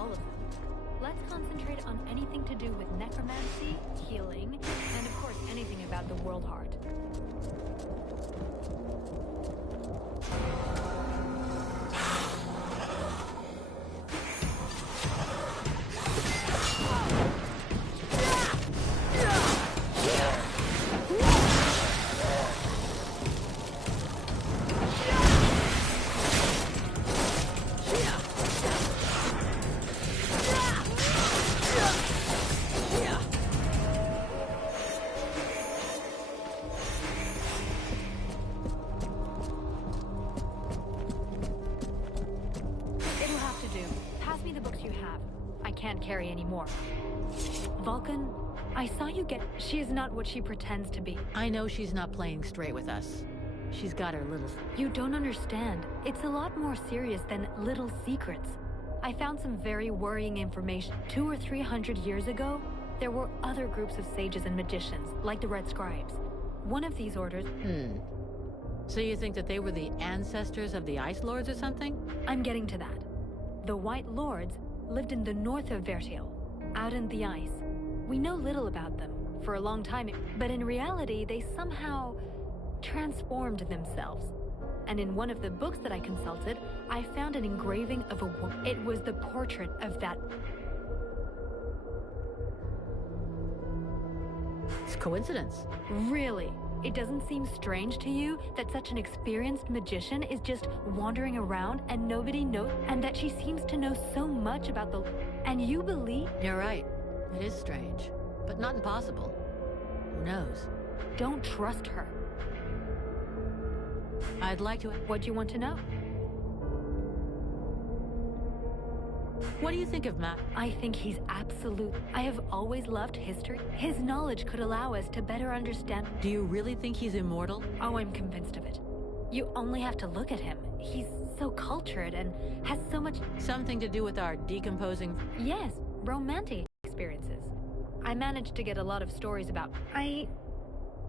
all of them. Let's concentrate on anything to do with necromancy, healing, and of course anything about the world heart. Can't carry anymore. Vulcan, I saw you get... She is not what she pretends to be. I know she's not playing straight with us. She's got her little... You don't understand. It's a lot more serious than little secrets. I found some very worrying information. 200 or 300 years ago, there were other groups of sages and magicians, like the Red Scribes. One of these orders... So you think that they were the ancestors of the Ice Lords or something? I'm getting to that. The White Lords lived in the north of Vertil, out in the ice. We know little about them for a long time, but in reality, they somehow transformed themselves. And in one of the books that I consulted, I found an engraving of a woman. It was the portrait of that. It's coincidence. Really? It doesn't seem strange to you that such an experienced magician is just wandering around and nobody knows, and that she seems to know so much about the... And you believe... You're right. It is strange, but not impossible. Who knows? Don't trust her. I'd like to... What do you want to know? What do you think of Matt? I think he's absolute. I have always loved history. His knowledge could allow us to better understand. Do you really think he's immortal? Oh, I'm convinced of it. You only have to look at him. He's so cultured and has so much... Something to do with our decomposing... Yes, romantic experiences. I managed to get a lot of stories about...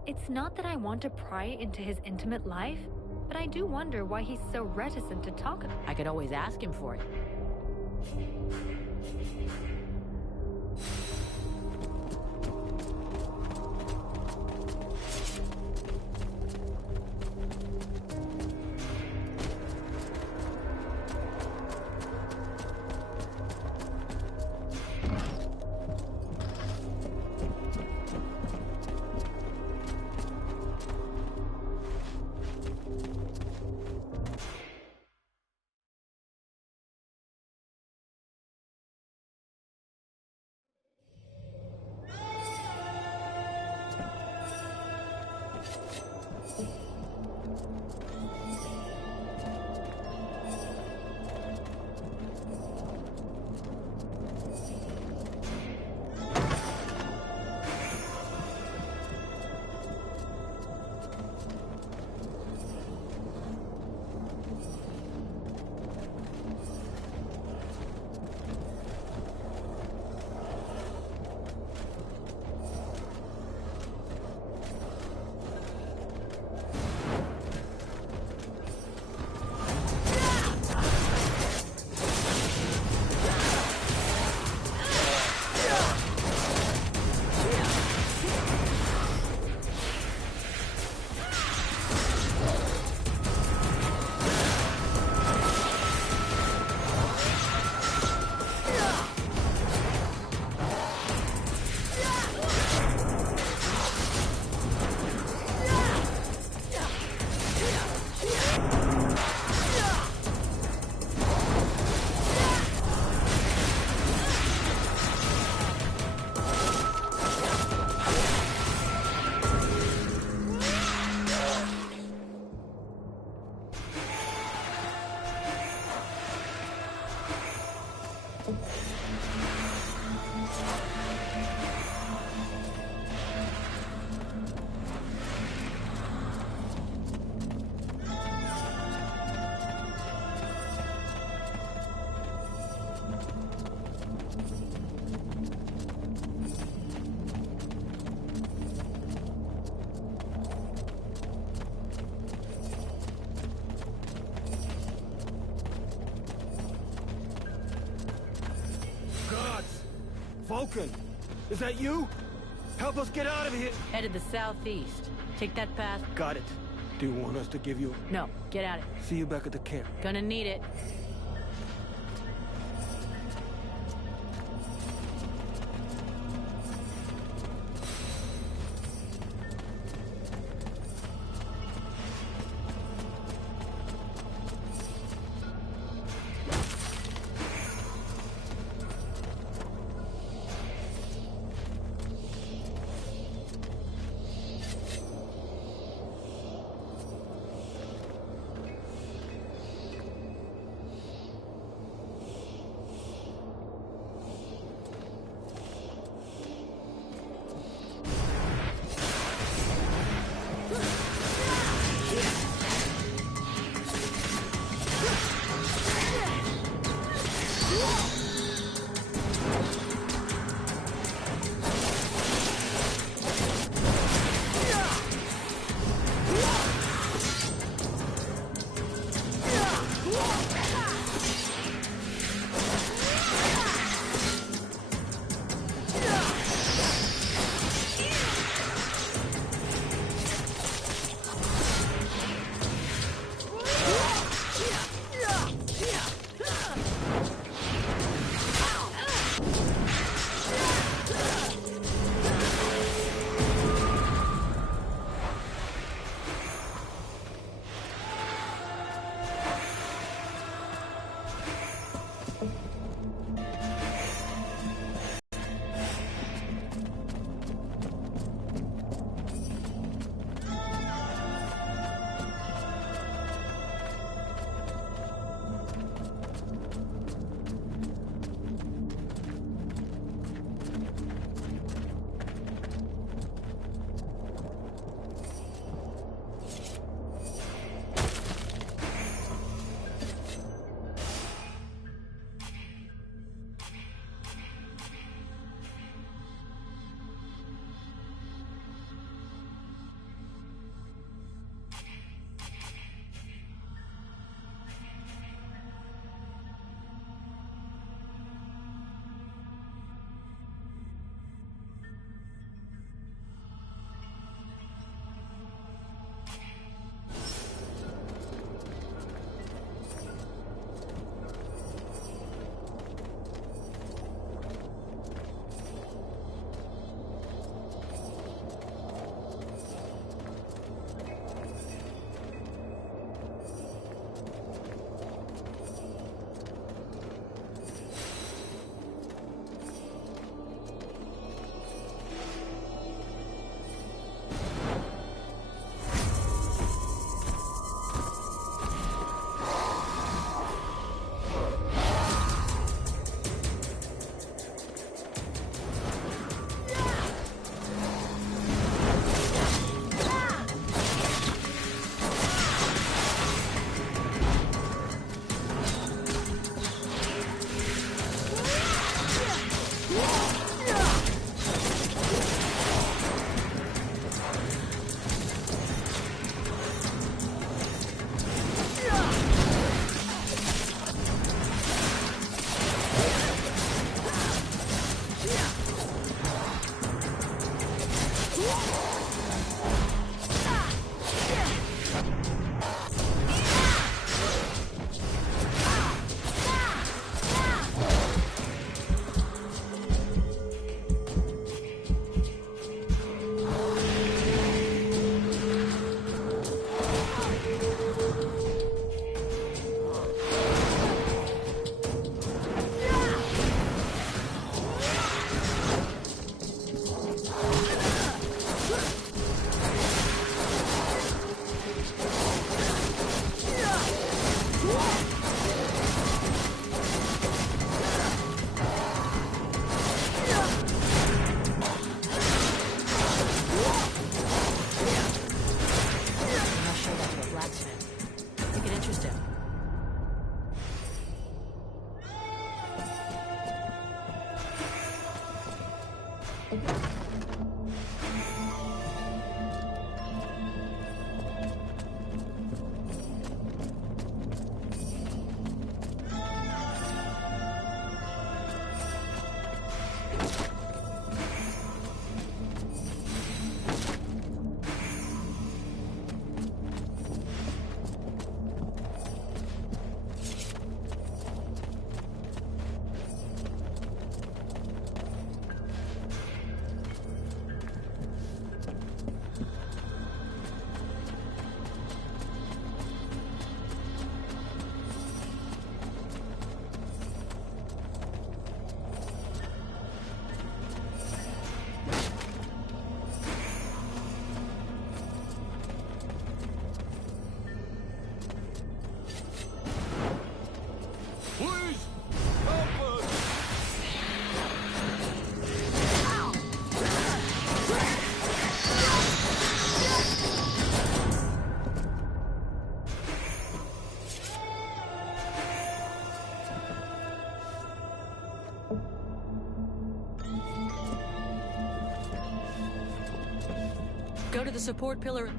It's not that I want to pry into his intimate life, but I do wonder why he's so reticent to talk about it. I could always ask him for it. broken. Is that you? Help us get out of here! Headed the southeast. Take that path. Got it. Do you want us to give you... No, get at it. See you back at the camp. Gonna need it. Go to the support pillar.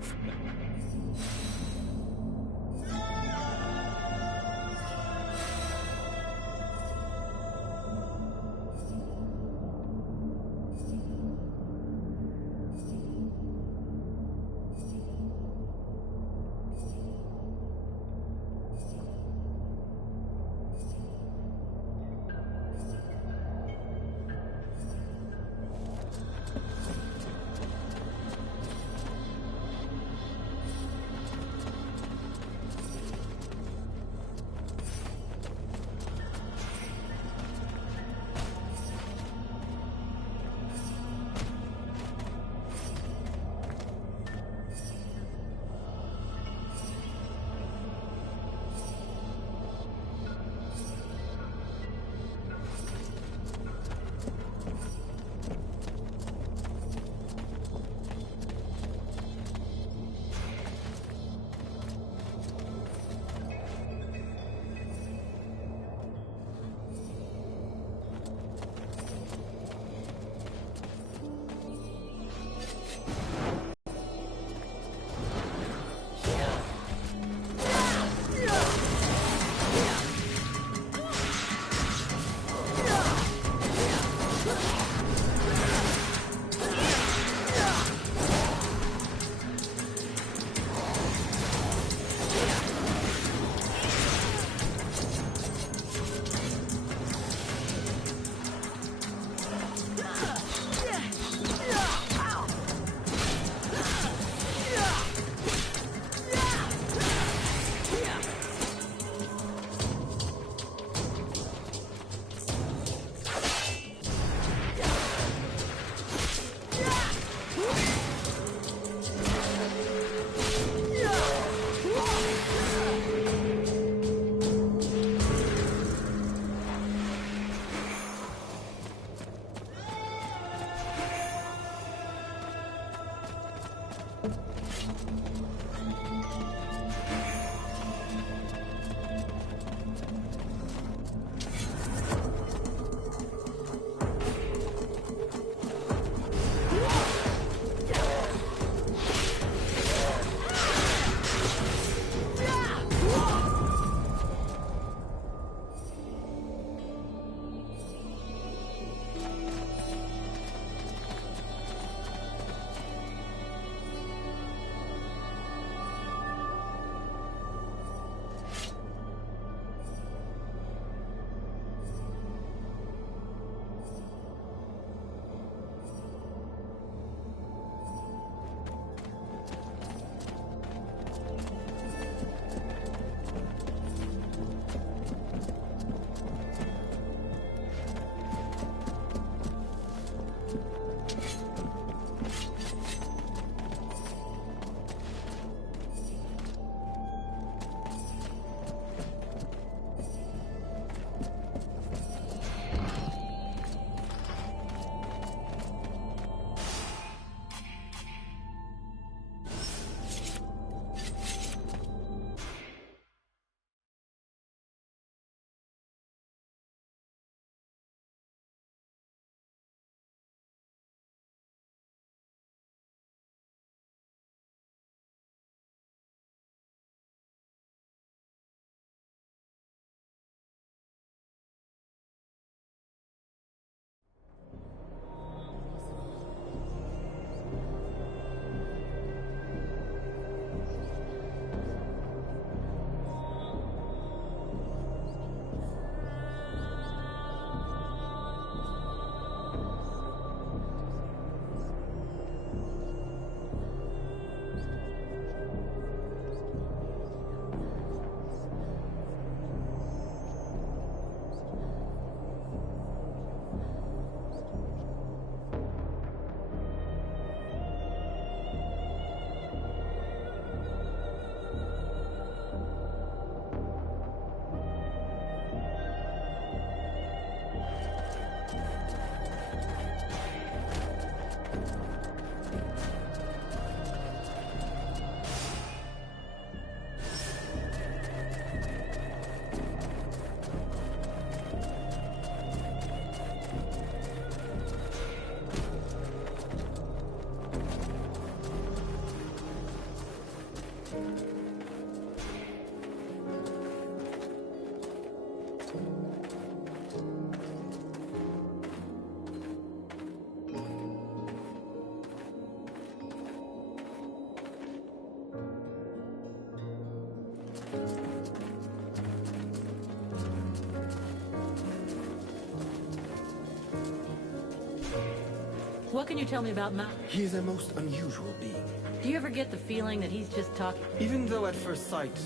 What can you tell me about Matt? He is a most unusual being. Do you ever get the feeling that he's just talking? Even though at first sight,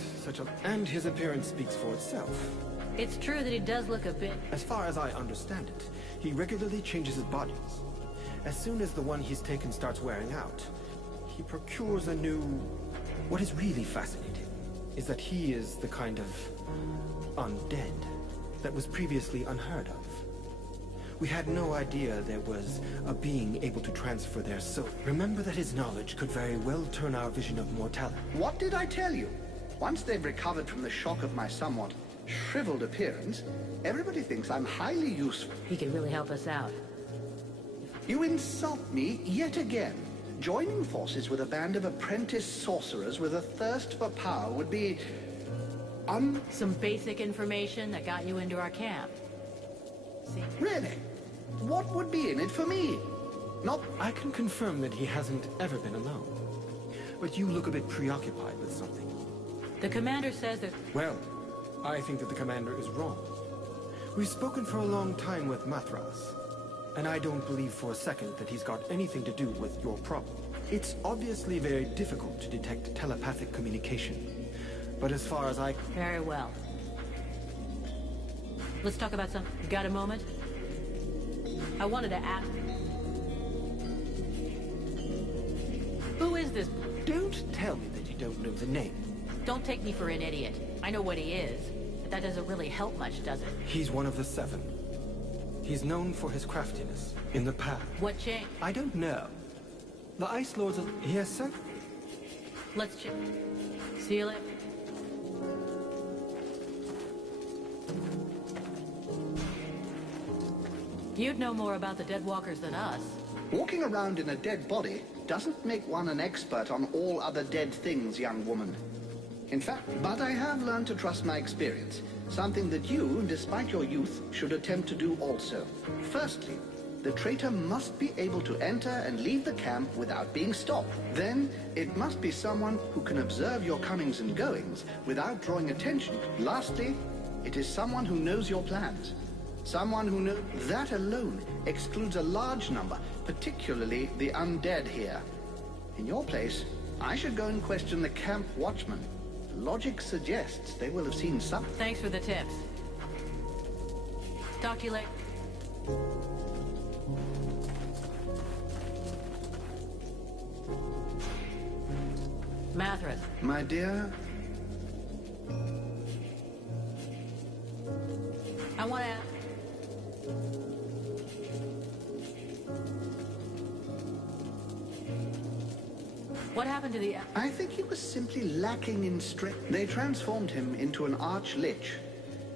and his appearance speaks for itself. It's true that he does look a bit... As far as I understand it, he regularly changes his bodies. As soon as the one he's taken starts wearing out, he procures a new... What is really fascinating is that he is the kind of undead that was previously unheard of. We had no idea there was a being able to transfer their soul. Remember that his knowledge could very well turn our vision of mortality. What did I tell you? Once they've recovered from the shock of my somewhat shriveled appearance, everybody thinks I'm highly useful. He could really help us out. You insult me yet again. Joining forces with a band of apprentice sorcerers with a thirst for power would be... Some basic information that got you into our camp. See? Really? What would be in it for me? Not... I can confirm that he hasn't ever been alone. But you look a bit preoccupied with something. The commander says that... Well, I think that the commander is wrong. We've spoken for a long time with Mathras, and I don't believe for a second that he's got anything to do with your problem. It's obviously very difficult to detect telepathic communication, but as far as I... Very well. Let's talk about something. You got a moment? I wanted to ask... Who is this? Don't tell me that you don't know the name. Don't take me for an idiot. I know what he is, but that doesn't really help much, does it? He's one of the 7. He's known for his craftiness in the past. What changed? I don't know. The Ice Lords of... Yes, sir? Let's check. Seal it. You'd know more about the Dead Walkers than us. Walking around in a dead body doesn't make one an expert on all other dead things, young woman. In fact, but I have learned to trust my experience, something that you, despite your youth, should attempt to do also. Firstly, the traitor must be able to enter and leave the camp without being stopped. Then, it must be someone who can observe your comings and goings without drawing attention. Lastly, it is someone who knows your plans. Someone who knows... That alone excludes a large number, particularly the undead here. In your place, I should go and question the camp watchman. Logic suggests they will have seen something. Thanks for the tips. Talk to you later. Mathras. My dear, I want to... What happened to the... I think he was simply lacking in strength. They transformed him into an arch-lich.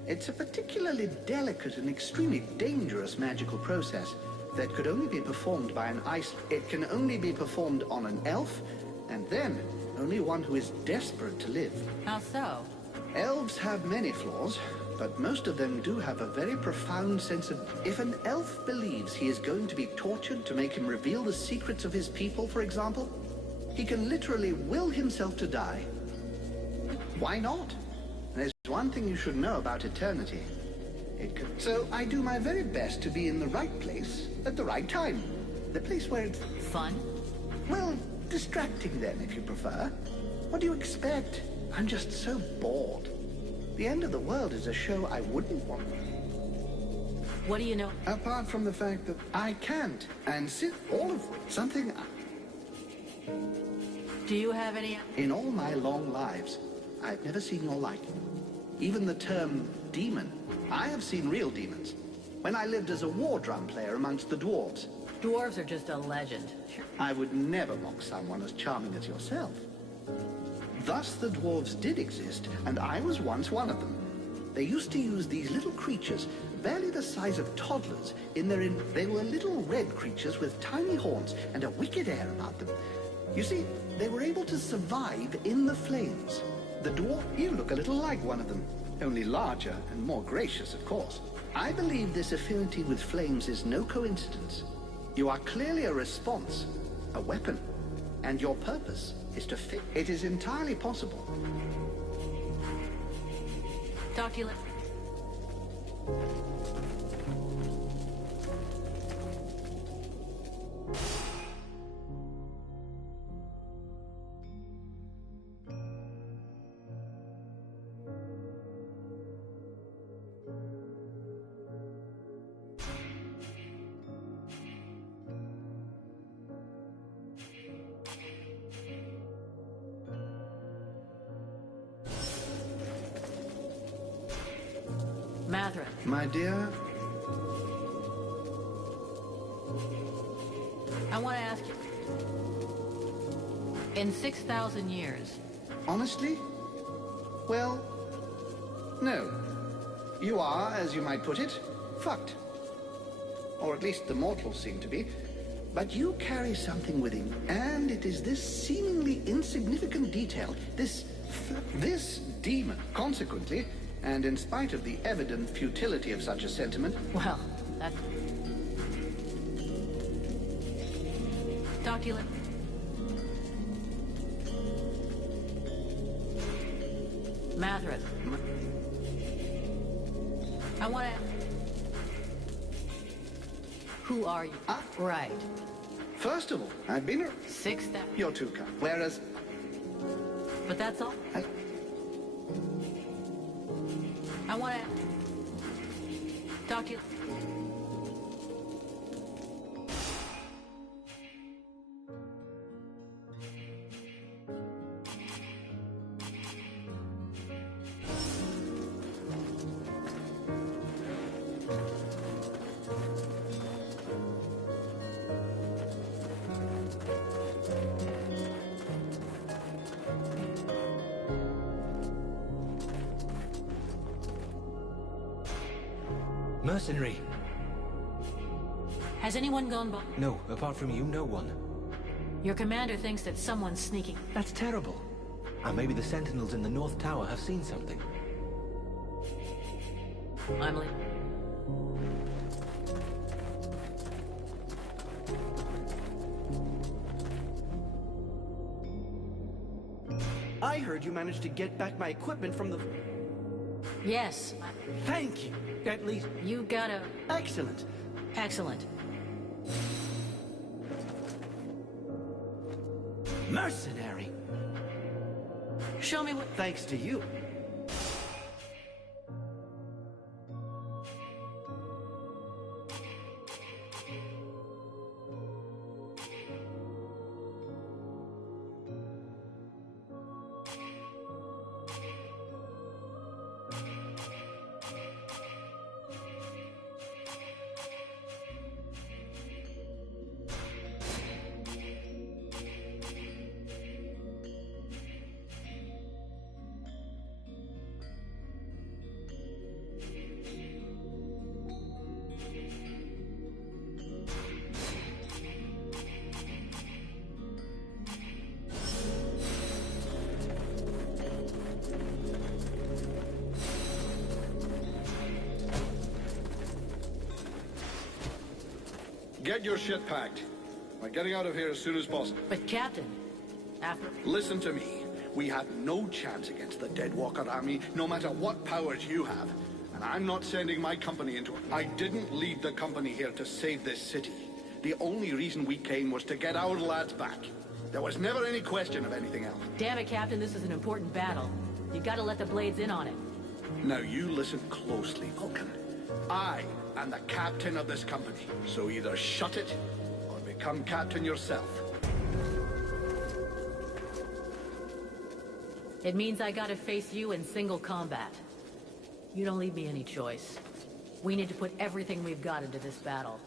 It's a particularly delicate and extremely dangerous magical process that could only be performed by an ice... It can only be performed on an elf, and then only one who is desperate to live. How so? Elves have many flaws, but most of them do have a very profound sense of... If an elf believes he is going to be tortured to make him reveal the secrets of his people, for example, he can literally will himself to die. Why not? There's one thing you should know about eternity. So I do my very best to be in the right place at the right time. The place where it's... Fun? Well, distracting then, if you prefer. What do you expect? I'm just so bored. The end of the world is a show I wouldn't want. What do you know? Apart from the fact that I can't, and all of something... Do you have any... In all my long lives, I've never seen your like. Even the term demon. I have seen real demons. When I lived as a war drum player amongst the dwarves. Dwarves are just a legend. Sure. I would never mock someone as charming as yourself. Thus the dwarves did exist, and I was once one of them. They used to use these little creatures, barely the size of toddlers, They were little red creatures with tiny horns and a wicked air about them. You see, they were able to survive in the flames. The dwarf, you look a little like one of them. Only larger and more gracious, of course. I believe this affinity with flames is no coincidence. You are clearly a response, a weapon, and your purpose is to fit. It is entirely possible. Talk to you later. Mathrin. My dear, I want to ask you. In 6,000 years... honestly? Well, no. You are, as you might put it, fucked. Or at least the mortals seem to be. But you carry something within, and it is this seemingly insignificant detail, this demon, consequently, and in spite of the evident futility of such a sentiment... Well, that... Talk to you later. Mathrin. I want to... Who are you? Right. First of all, I've been... 6,000... You're too kind. Whereas... But that's all? I want to... Talk to you... Mercenary. Has anyone gone by? No, apart from you, no one. Your commander thinks that someone's sneaking. That's terrible. And maybe the sentinels in the North Tower have seen something. I'm leaving. I heard you managed to get back my equipment from the... Yes. Thank you. At least... You gotta... Excellent. Excellent. Mercenary. Show me what... Thanks to you. Get your shit packed. We're getting out of here as soon as possible. But Captain, after... Listen to me. We have no chance against the Deadwalker army, no matter what powers you have. And I'm not sending my company into it. I didn't lead the company here to save this city. The only reason we came was to get our lads back. There was never any question of anything else. Damn it, Captain, this is an important battle. You gotta let the Blades in on it. Now you listen closely, Vulcan. I am the captain of this company, so either shut it or become captain yourself. It means I gotta face you in single combat. You don't leave me any choice. We need to put everything we've got into this battle.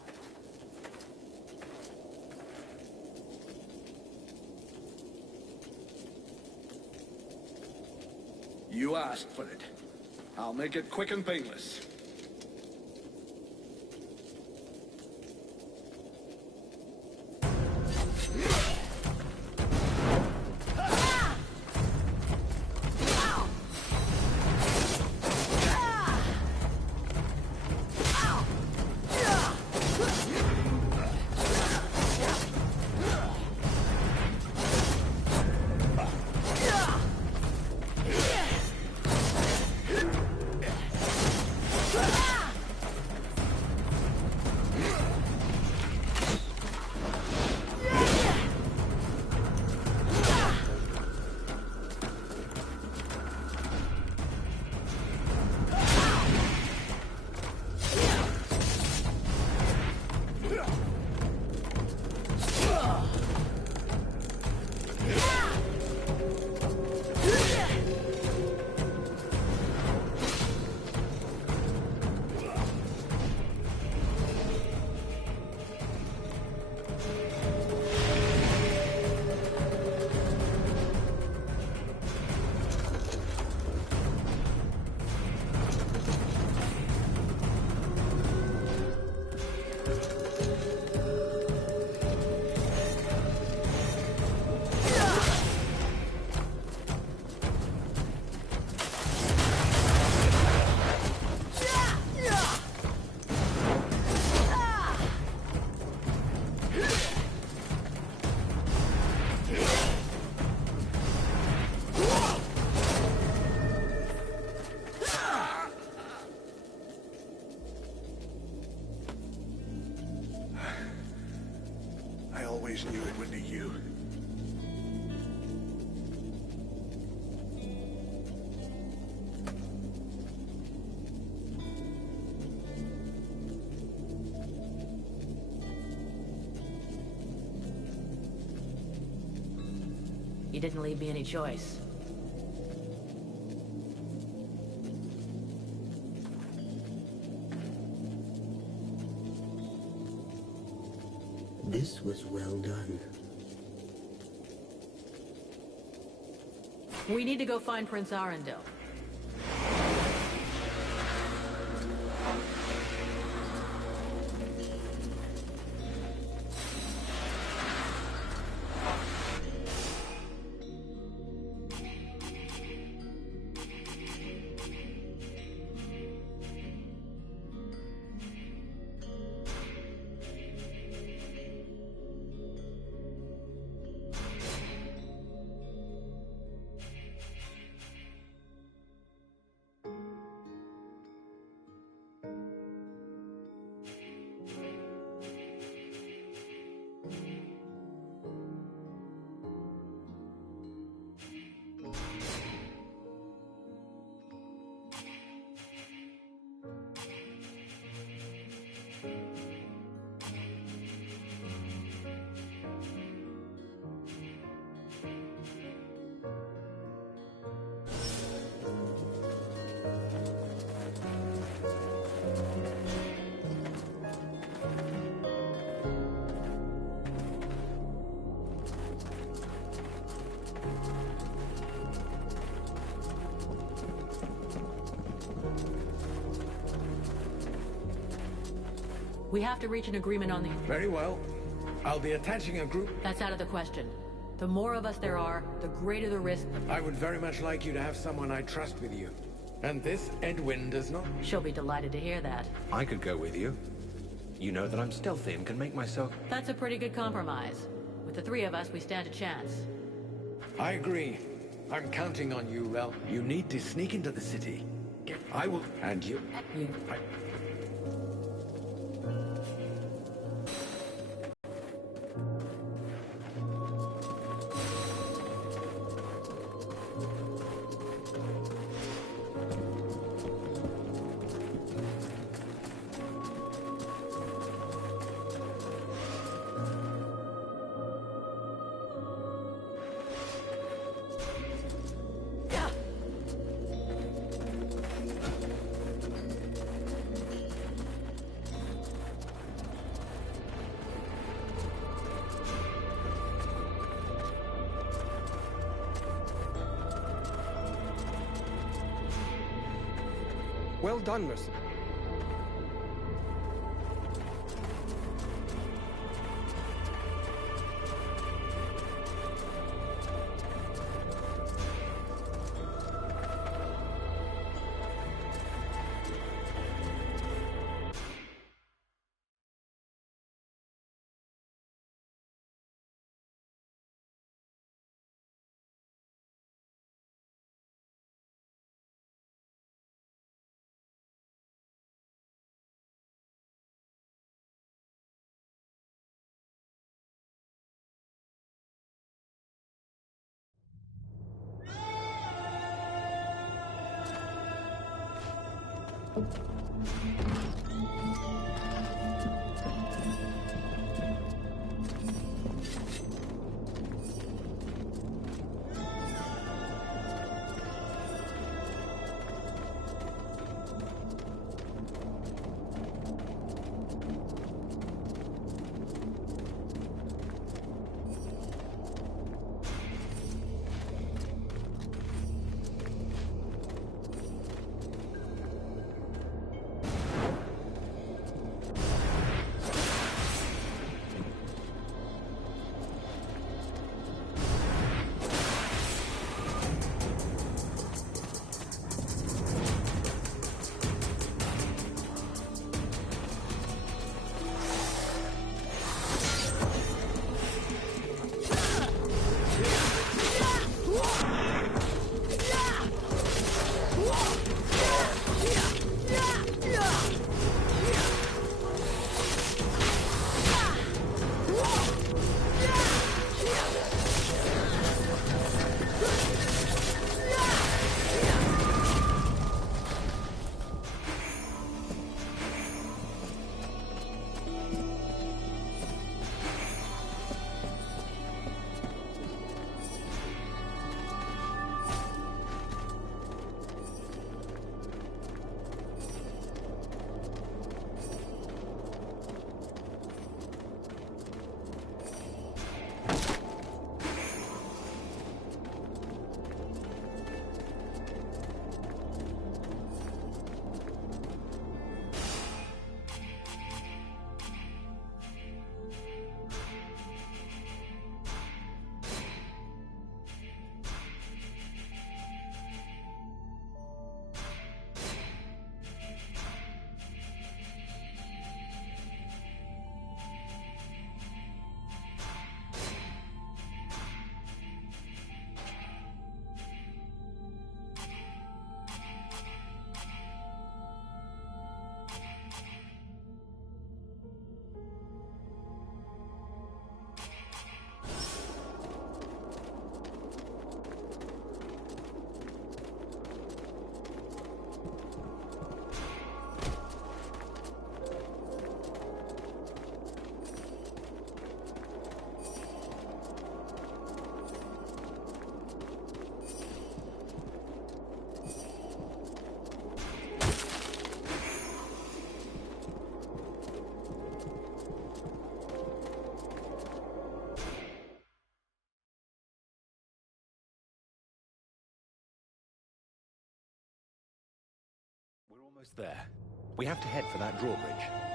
You asked for it. I'll make it quick and painless. You didn't leave me any choice. This was well done. We need to go find Prince Arundel. We have to reach an agreement on the... Very well. I'll be attaching a group. That's out of the question. The more of us there are, the greater the risk. I would very much like you to have someone I trust with you. And this Edwin does not. She'll be delighted to hear that. I could go with you. You know that I'm stealthy and can make myself... That's a pretty good compromise. With the three of us, we stand a chance. I agree. I'm counting on you, Rel. You need to sneak into the city. I will... And you... Well done, Mercer. Almost there. We have to head for that drawbridge.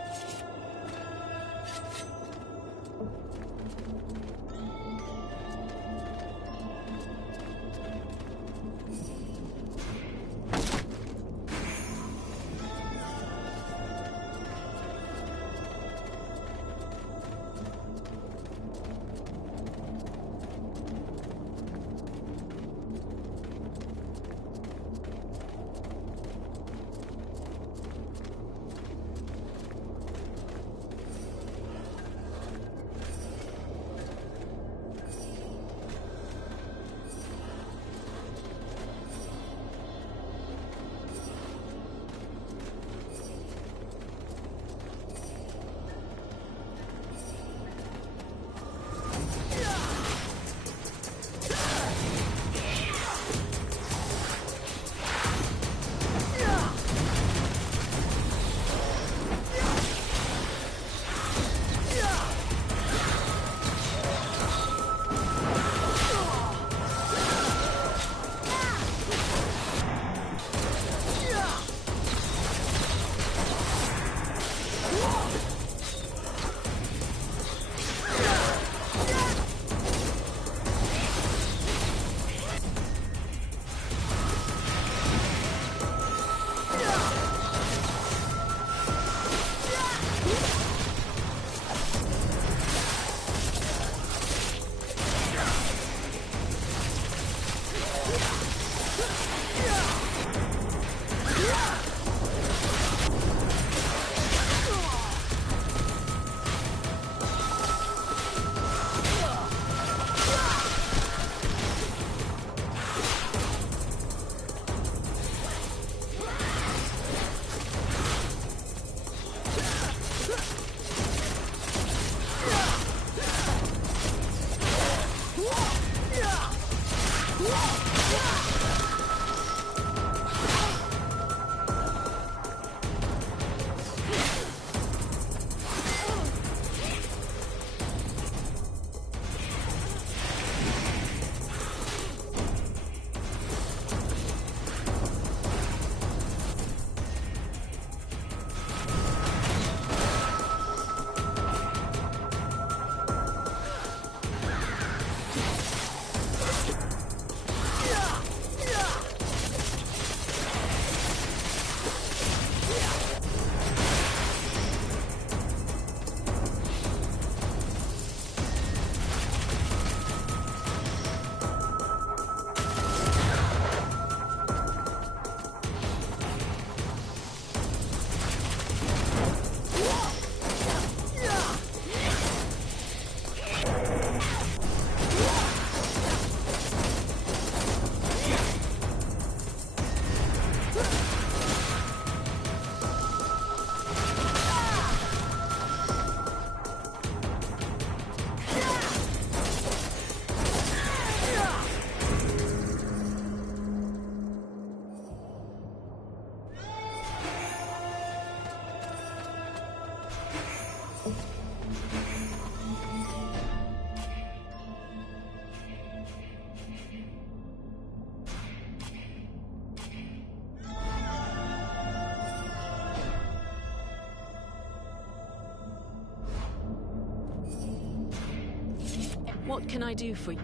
What can I do for you?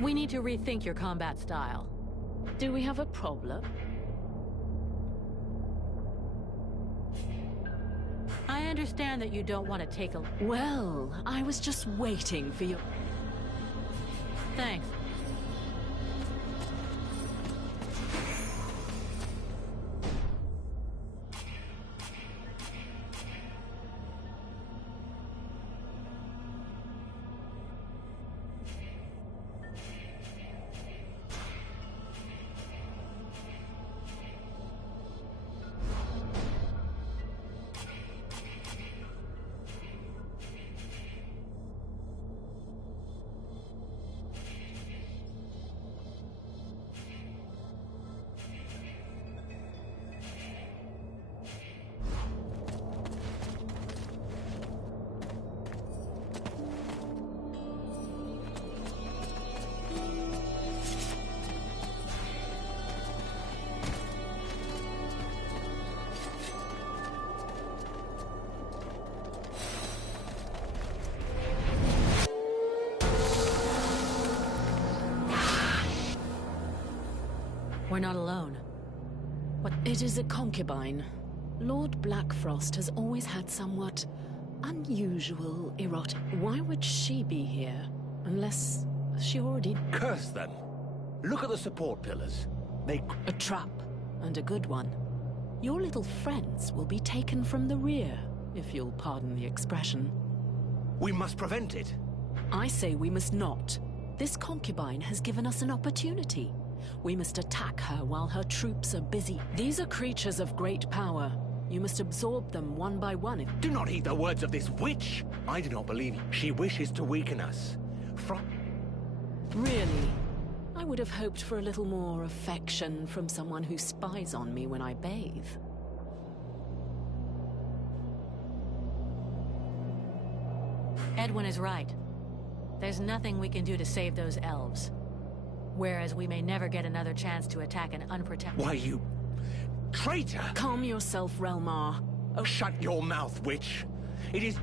We need to rethink your combat style. Do we have a problem? I understand that you don't want to take a... Well, I was just waiting for you. Thanks. We're not alone. What? It is a concubine. Lord Blackfrost has always had somewhat unusual, erotic... Why would she be here? Unless she already... Curse them! Look at the support pillars. A trap, and a good one. Your little friends will be taken from the rear, if you'll pardon the expression. We must prevent it. I say we must not. This concubine has given us an opportunity. We must attack her while her troops are busy. These are creatures of great power. You must absorb them one by one. Do not heed the words of this witch! I do not believe she wishes to weaken us. Really? I would have hoped for a little more affection from someone who spies on me when I bathe. Edwin is right. There's nothing we can do to save those elves. Whereas we may never get another chance to attack an unprotected... Why, you... traitor! Calm yourself, Relmar. Oh, shut your mouth, witch! It is...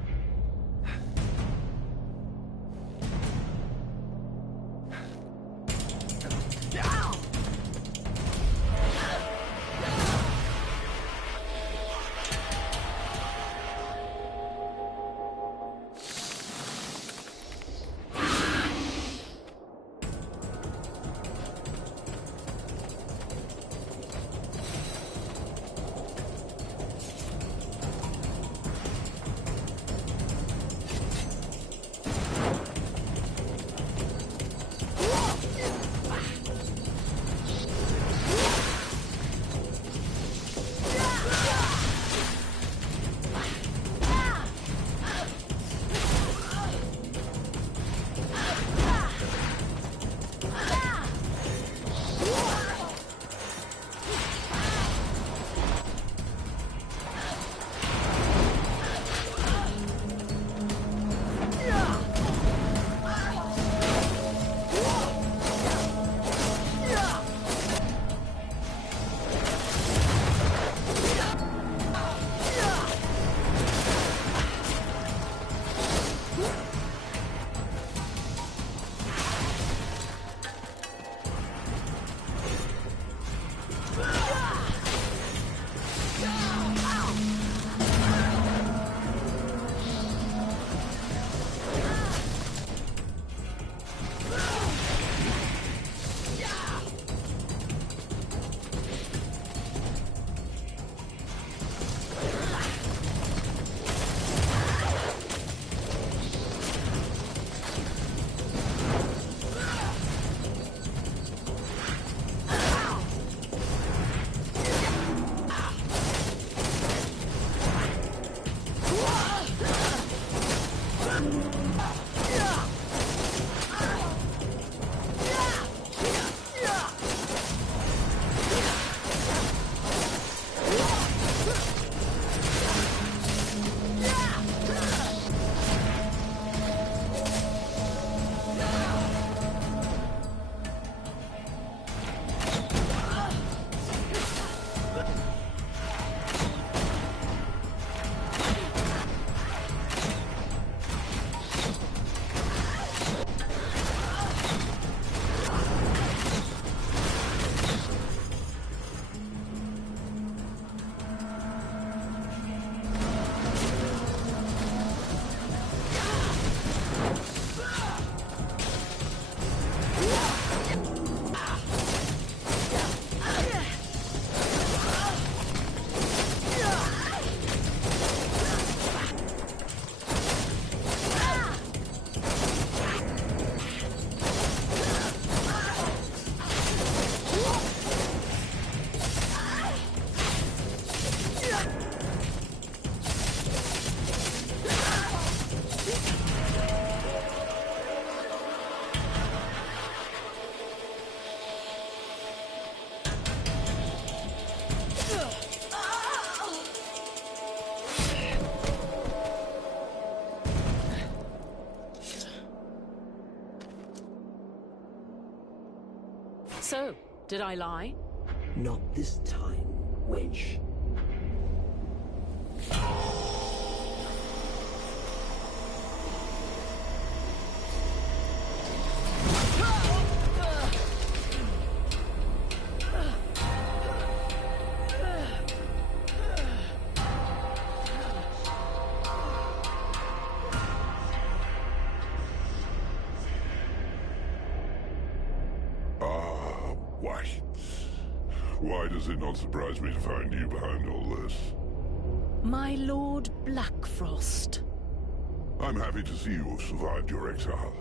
So, did I lie? Not this time, witch. Why does it not surprise me to find you behind all this? My Lord Blackfrost. I'm happy to see you have survived your exile.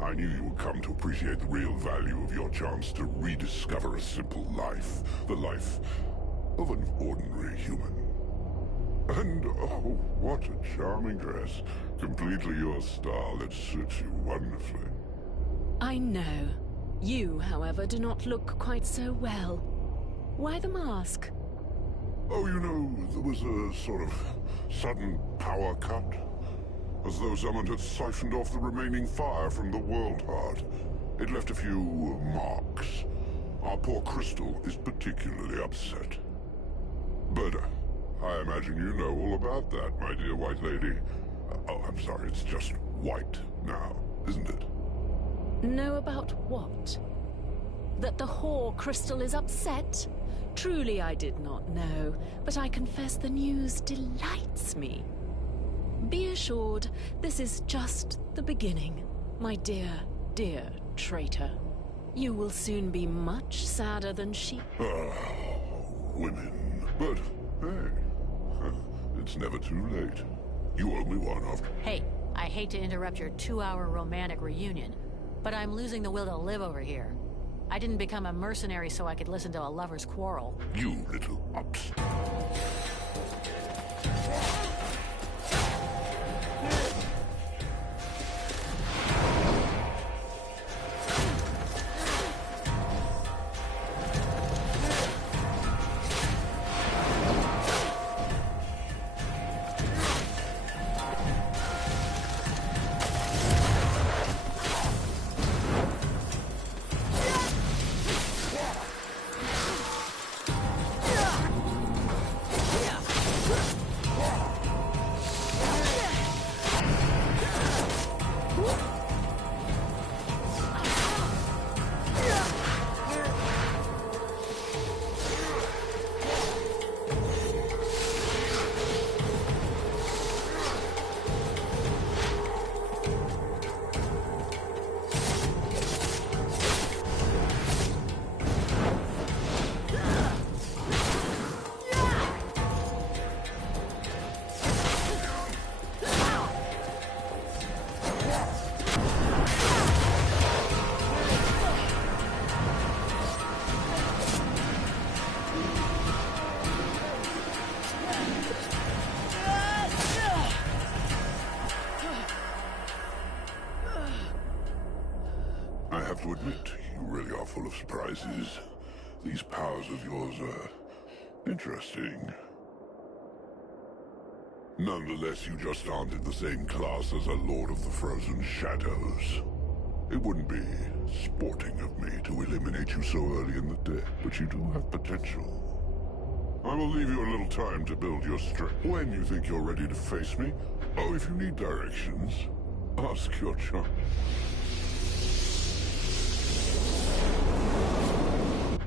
I knew you would come to appreciate the real value of your chance to rediscover a simple life. The life of an ordinary human. And oh, what a charming dress. Completely your style. It suits you wonderfully. I know. You, however, do not look quite so well. Why the mask? Oh, you know, there was a sort of sudden power cut. As though someone had siphoned off the remaining fire from the world heart. It left a few marks. Our poor Crystal is particularly upset. But I imagine you know all about that, my dear White Lady. Oh, I'm sorry, it's just white now, isn't it? Know about what? That the whore Crystal is upset? Truly I did not know, but I confess the news delights me. Be assured, this is just the beginning, my dear, dear traitor. You will soon be much sadder than she. Women. But, hey, it's never too late. You owe me one after. Hey, I hate to interrupt your 2-hour romantic reunion, but I'm losing the will to live over here. I didn't become a mercenary so I could listen to a lover's quarrel. You little ups. I have to admit, you really are full of surprises. These powers of yours are interesting. Nonetheless, you just aren't in the same class as a Lord of the Frozen Shadows. It wouldn't be sporting of me to eliminate you so early in the day, but you do have potential. I will leave you a little time to build your strength. When you think you're ready to face me, oh, if you need directions, ask your chum.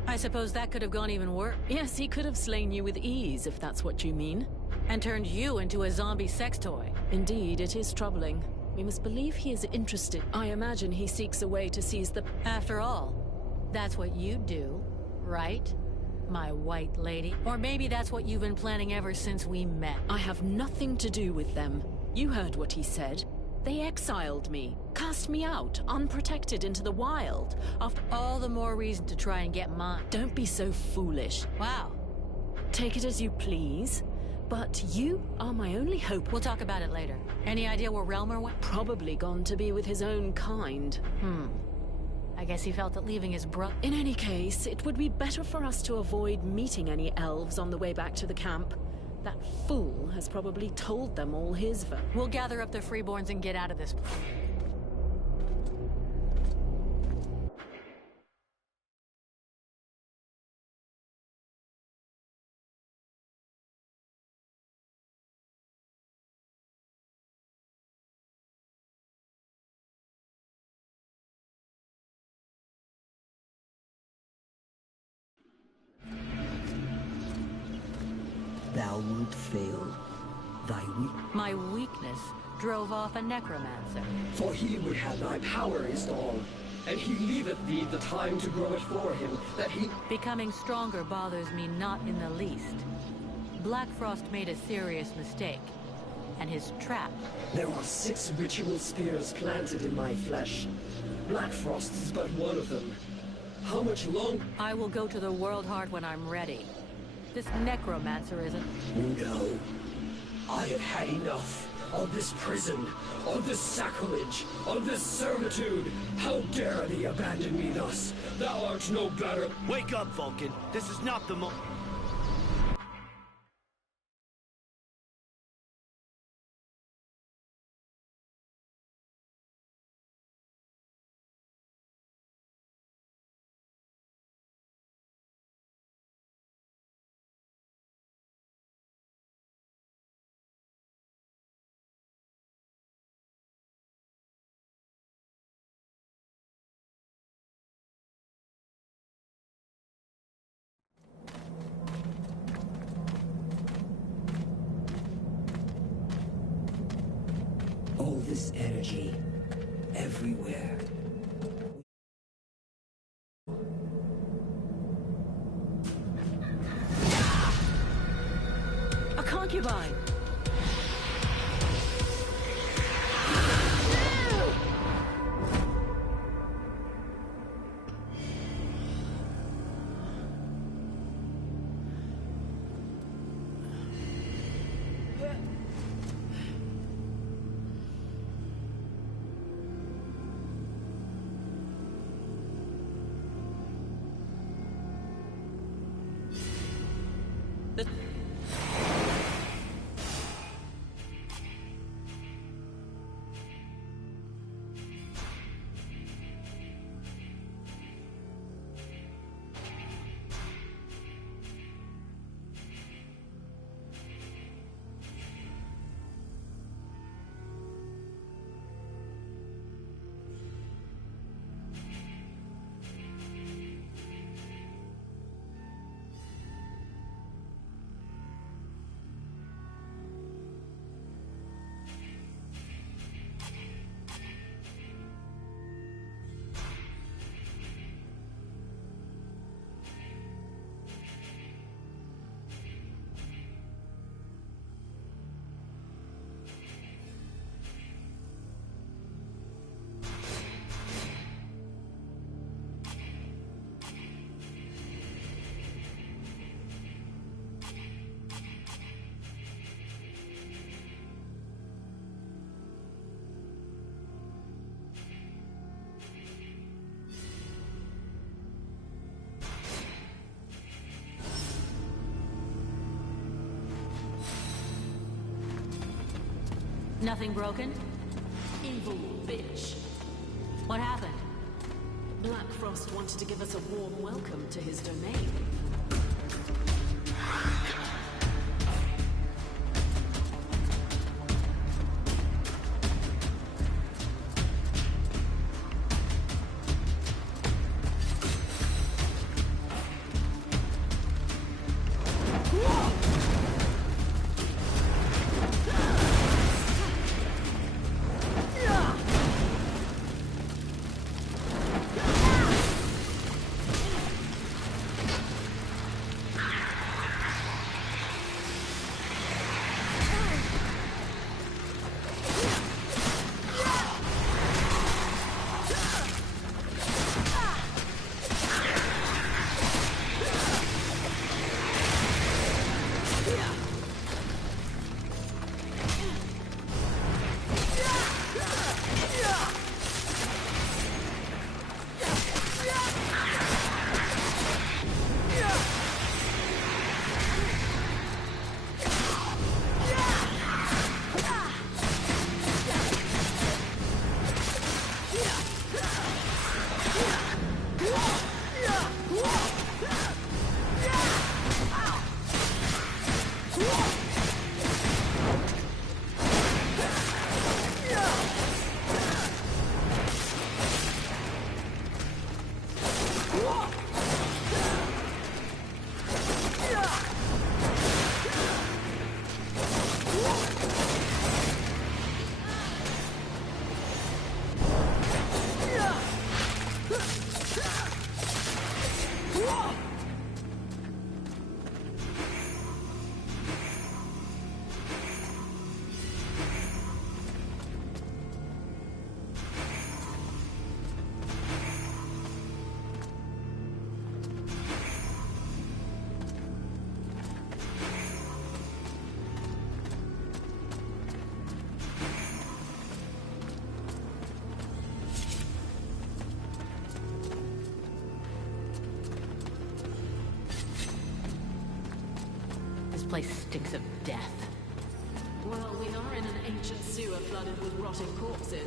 I suppose that could have gone even worse. Yes, he could have slain you with ease, if that's what you mean. And turned you into a zombie sex toy. Indeed, it is troubling. We must believe he is interested. I imagine he seeks a way to seize the... After all, that's what you do, right? My white lady. Or maybe that's what you've been planning ever since we met. I have nothing to do with them. You heard what he said. They exiled me, cast me out, unprotected into the wild. After all the more reason to try and get mine. Don't be so foolish. Wow. Take it as you please, but you are my only hope. We'll talk about it later. Any idea where Relmer went? Probably gone to be with his own kind. I guess he felt that leaving his In any case, it would be better for us to avoid meeting any elves on the way back to the camp. That fool has probably told them all his We'll gather up the freeborns and get out of this place. Thou wilt fail. My weakness drove off a necromancer. For he would have thy power is all. and he leaveth thee the time to grow it for him, that he... Becoming stronger bothers me not in the least. Black Frost made a serious mistake, and his trap... There are 6 ritual spears planted in my flesh. Black Frost is but one of them. How much longer? I will go to the World Heart when I'm ready. This necromancer isn't... No. I have had enough of this prison, of this sacrilege, of this servitude. How dare thee abandon me thus? Thou art no better. Wake up, Vulcan. This is not the All this energy, everywhere. A concubine! Nothing broken? Evil bitch. What happened? Black Frost wanted to give us a warm welcome to his domain. This place stinks of death. Well, we are in an ancient sewer flooded with rotting corpses.